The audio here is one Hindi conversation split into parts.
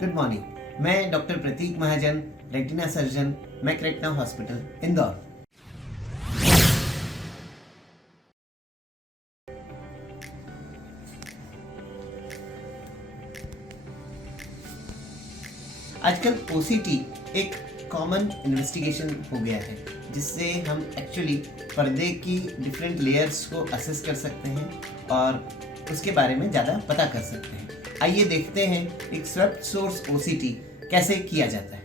Good morning. मैं doctor Prateek Mahajan, retina surgeon, Mac retina hospital, Indore. आजकल OCT एक कॉमन इन्वेस्टिगेशन हो गया है, जिससे हम एक्चुअली पर्दे की डिफरेंट लेयर्स को असेस कर सकते हैं और उसके बारे में ज़्यादा पता कर सकते हैं। आइए देखते हैं एक स्वेप्ट सोर्स OCT कैसे किया जाता है।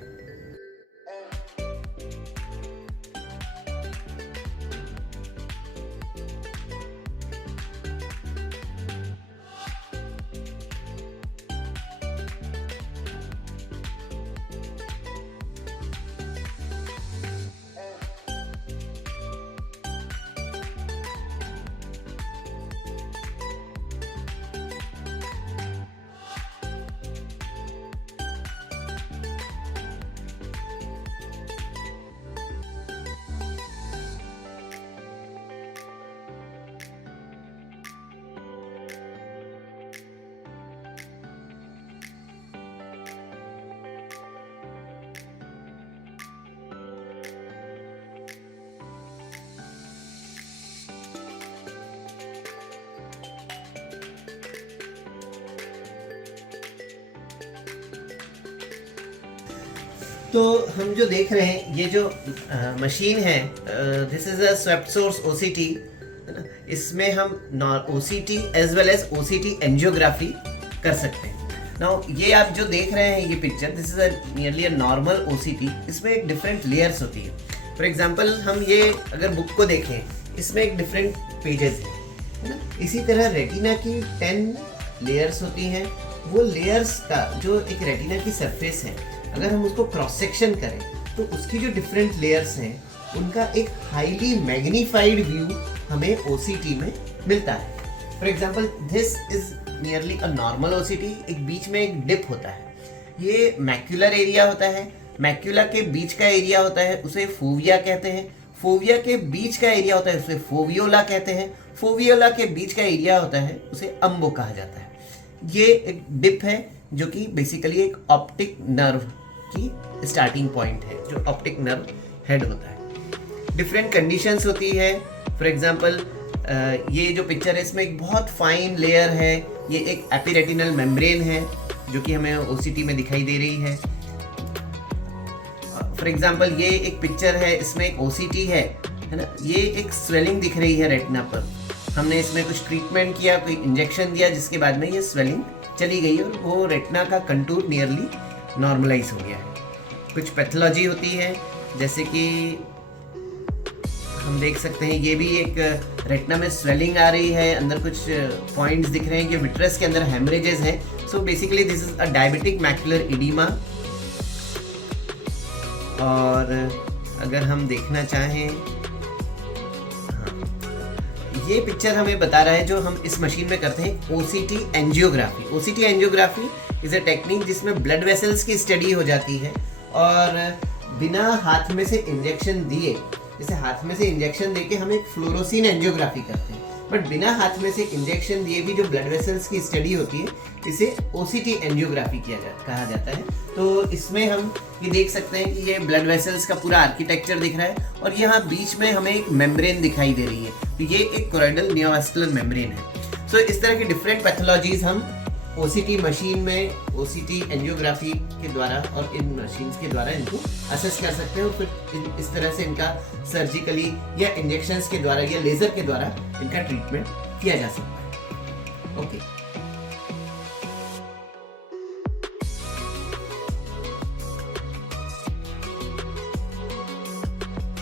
तो हम जो देख रहे हैं, ये जो मशीन है, this is a swept source OCT, है ना। इसमें हम OCT as well as OCT angiography कर सकते हैं। नाउ ये आप जो देख रहे हैं ये picture, this is nearly a normal OCT। इसमें एक डिफरेंट लेयर्स होती है। फॉर एग्जांपल हम ये अगर बुक को देखें, इसमें एक डिफरेंट पेजेस है ना। इसी तरह रेटिना की 10 लेयर्स होती हैं। वो लेयर्स का जो एक रेटिना की सरफेस है, अगर हम उसको क्रॉस सेक्शन करें तो उसकी जो डिफरेंट लेयर्स हैं उनका एक हाईली मैग्नीफाइड व्यू हमें OCT में मिलता है। For example this is nearly a normal OCT। एक बीच में एक डिप होता है, ये मैक्यूलर एरिया होता है। मैक्यूला के बीच का एरिया होता है, उसे फोविया कहते हैं। फोविया के बीच का एरिया होता है, उसे फोवियोला कहते हैं। फोवियोला के बीच का एरिया होता है, उसे अम्बो कहा जाता है। ये एक डिप है जो कि बेसिकली एक ऑप्टिक नर्व की स्टार्टिंग पॉइंट है, जो ऑप्टिक नर्व हेड होता है। डिफरेंट कंडीशंस होती है। फॉर एग्जांपल ये जो पिक्चर है, इसमें एक बहुत फाइन लेयर है। ये एक एपीरेटिनल मेम्ब्रेन है जो कि हमें OCT में दिखाई दे रही है। फॉर एग्जांपल ये एक पिक्चर है, इसमें एक OCT है ना। ये एक स्वेलिंग दिख रही है रेटिना पर। हमने इसमें कुछ ट्रीटमेंट किया, कोई इंजेक्शन दिया, जिसके बाद में ये स्वेलिंग चली गई और वो रेटिना का कंटूर नियरली नॉर्मलाइज हो गया है। कुछ पैथोलॉजी होती है, जैसे कि हम देख सकते हैं ये भी एक रेटिना में स्वेलिंग आ रही है, अंदर कुछ पॉइंट्स दिख रहे हैं कि विट्रस के अंदर हेमरेजेस हैं। So basically this is a diabetic macular oedema. और अगर हम देखना चाहें, ये पिक्चर हमें बता रहा है जो हम इस मशीन में करते हैं OCT angiography. OCT angiography is a technique जिसमें ब्लड वेसल्स की स्टडी हो जाती है और बिना हाथ में से इंजेक्शन दिए, जैसे हाथ में से इंजेक्शन देके हम एक फ्लोरोसिन एंजियोग्राफी करते हैं, बट बिना हाथ में से इंजेक्शन दिए भी जो ब्लड वेसल्स की स्टडी होती है, इसे OCT एंजियोग्राफी कहा जाता है। तो इसमें हम ये देख सकते हैं कि ये ब्लड वेसल्स का पूरा आर्किटेक्चर दिख रहा है और यहाँ बीच में हमें एक मेम्ब्रेन दिखाई दे रही है। तो ये एक कोरोइडल नियोवास्कुलर मेम्ब्रेन है। सो इस तरह की डिफरेंट पैथोलॉजीज हम OCT मशीन में OCT एंजियोग्राफी के द्वारा और इन मशीन्स के द्वारा इनको असेस कर सकते हैं और फिर इस तरह से इनका सर्जिकली या इंजेक्शंस के द्वारा या लेजर के द्वारा इनका ट्रीटमेंट किया जा सकता है। ओके।